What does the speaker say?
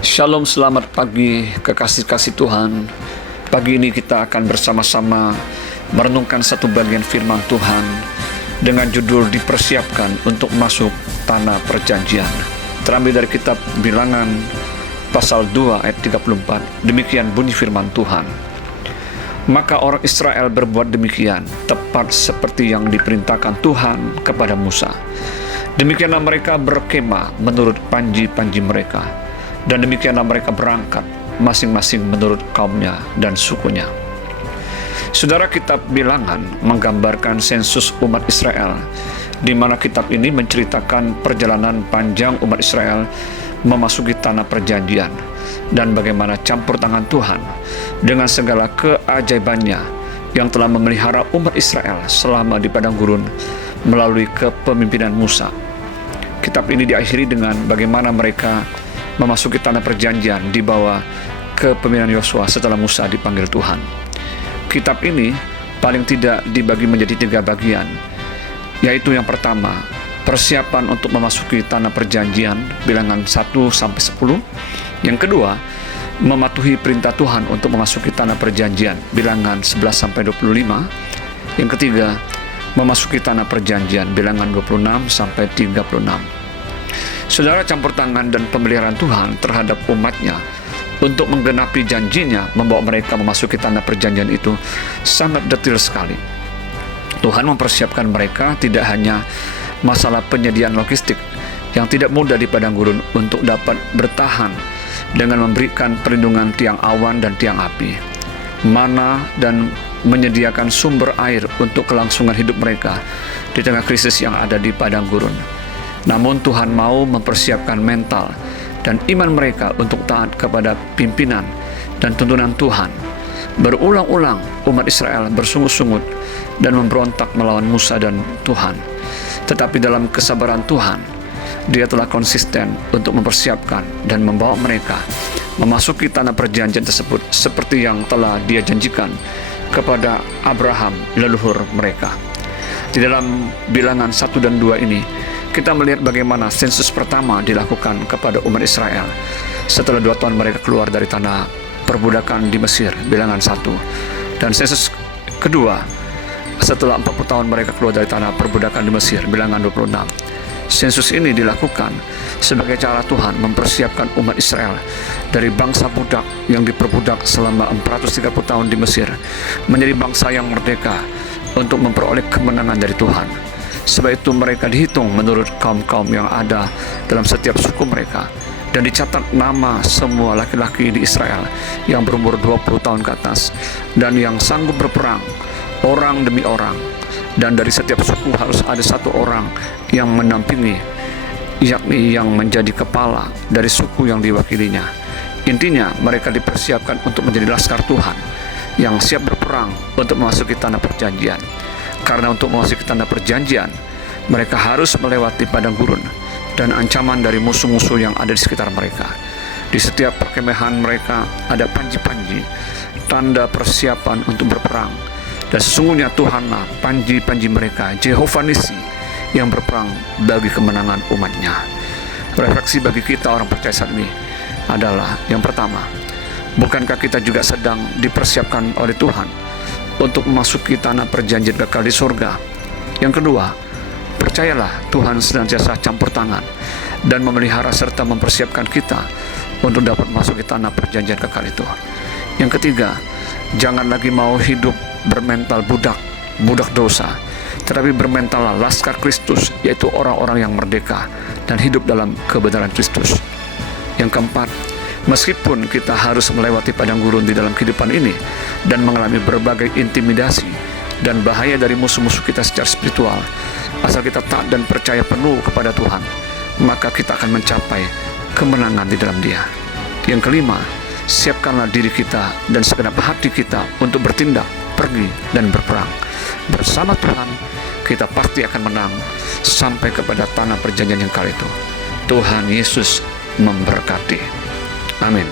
Shalom, selamat pagi kekasih-kasih Tuhan. Pagi ini kita akan bersama-sama merenungkan satu bagian firman Tuhan dengan judul dipersiapkan untuk masuk tanah perjanjian. Terambil dari kitab Bilangan pasal 2 ayat 34. Demikian bunyi firman Tuhan. Maka orang Israel berbuat demikian, tepat seperti yang diperintahkan Tuhan kepada Musa. Demikianlah mereka berkemah menurut panji-panji mereka. Dan demikianlah mereka berangkat masing-masing menurut kaumnya dan sukunya. Saudara, kitab Bilangan menggambarkan sensus umat Israel, di mana kitab ini menceritakan perjalanan panjang umat Israel memasuki tanah perjanjian dan bagaimana campur tangan Tuhan dengan segala keajaibannya yang telah memelihara umat Israel selama di padang gurun melalui kepemimpinan Musa. Kitab ini diakhiri dengan bagaimana mereka memasuki tanah perjanjian di bawah kepemimpinan Yosua setelah Musa dipanggil Tuhan. Kitab ini paling tidak dibagi menjadi 3 bagian, yaitu yang pertama, persiapan untuk memasuki tanah perjanjian, Bilangan 1-10. Yang kedua, mematuhi perintah Tuhan untuk memasuki tanah perjanjian, Bilangan 11-25. Yang ketiga, memasuki tanah perjanjian, Bilangan 26-36. Saudara, campur tangan dan pemeliharaan Tuhan terhadap umatnya untuk menggenapi janjinya membawa mereka memasuki tanah perjanjian itu sangat detail sekali. Tuhan mempersiapkan mereka tidak hanya masalah penyediaan logistik yang tidak mudah di padang gurun untuk dapat bertahan dengan memberikan perlindungan tiang awan dan tiang api, mana dan menyediakan sumber air untuk kelangsungan hidup mereka di tengah krisis yang ada di padang gurun. Namun Tuhan mau mempersiapkan mental dan iman mereka untuk taat kepada pimpinan dan tuntunan Tuhan. Berulang-ulang umat Israel bersungut-sungut dan memberontak melawan Musa dan Tuhan. Tetapi dalam kesabaran Tuhan, Dia telah konsisten untuk mempersiapkan dan membawa mereka memasuki tanah perjanjian tersebut seperti yang telah Dia janjikan kepada Abraham, leluhur mereka. Di dalam Bilangan 1 dan 2 ini, kita melihat bagaimana sensus pertama dilakukan kepada umat Israel setelah 2 tahun mereka keluar dari tanah perbudakan di Mesir, Bilangan 1. Dan sensus kedua setelah 40 tahun mereka keluar dari tanah perbudakan di Mesir, Bilangan 26. Sensus ini dilakukan sebagai cara Tuhan mempersiapkan umat Israel dari bangsa budak yang diperbudak selama 430 tahun di Mesir menjadi bangsa yang merdeka untuk memperoleh kemenangan dari Tuhan. Sebab itu mereka dihitung menurut kaum-kaum yang ada dalam setiap suku mereka, dan dicatat nama semua laki-laki di Israel yang berumur 20 tahun ke atas dan yang sanggup berperang, orang demi orang. Dan dari setiap suku harus ada 1 orang yang mendampingi, yakni yang menjadi kepala dari suku yang diwakilinya. Intinya, mereka dipersiapkan untuk menjadi laskar Tuhan yang siap berperang untuk memasuki tanah perjanjian. Karena untuk memasuki tanah perjanjian, mereka harus melewati padang gurun dan ancaman dari musuh-musuh yang ada di sekitar mereka. Di setiap perkemahan mereka ada panji-panji, tanda persiapan untuk berperang. Dan sesungguhnya Tuhanlah panji-panji mereka, Jehovah Nisi, yang berperang bagi kemenangan umatnya. Refleksi bagi kita orang percaya saat ini adalah, yang pertama, bukankah kita juga sedang dipersiapkan oleh Tuhan untuk memasuki tanah perjanjian kekal di surga? Yang kedua, percayalah Tuhan senantiasa campur tangan dan memelihara serta mempersiapkan kita untuk dapat memasuki tanah perjanjian kekal itu. Yang ketiga, jangan lagi mau hidup bermental budak dosa, tetapi bermental laskar Kristus, yaitu orang-orang yang merdeka dan hidup dalam kebenaran Kristus. Yang keempat, meskipun kita harus melewati padang gurun di dalam kehidupan ini dan mengalami berbagai intimidasi dan bahaya dari musuh-musuh kita secara spiritual, asal kita taat dan percaya penuh kepada Tuhan, maka kita akan mencapai kemenangan di dalam Dia. Yang kelima, siapkanlah diri kita dan segenap hati kita untuk bertindak, pergi, dan berperang. Bersama Tuhan, kita pasti akan menang sampai kepada tanah perjanjian yang kekal itu. Tuhan Yesus memberkati. Amin.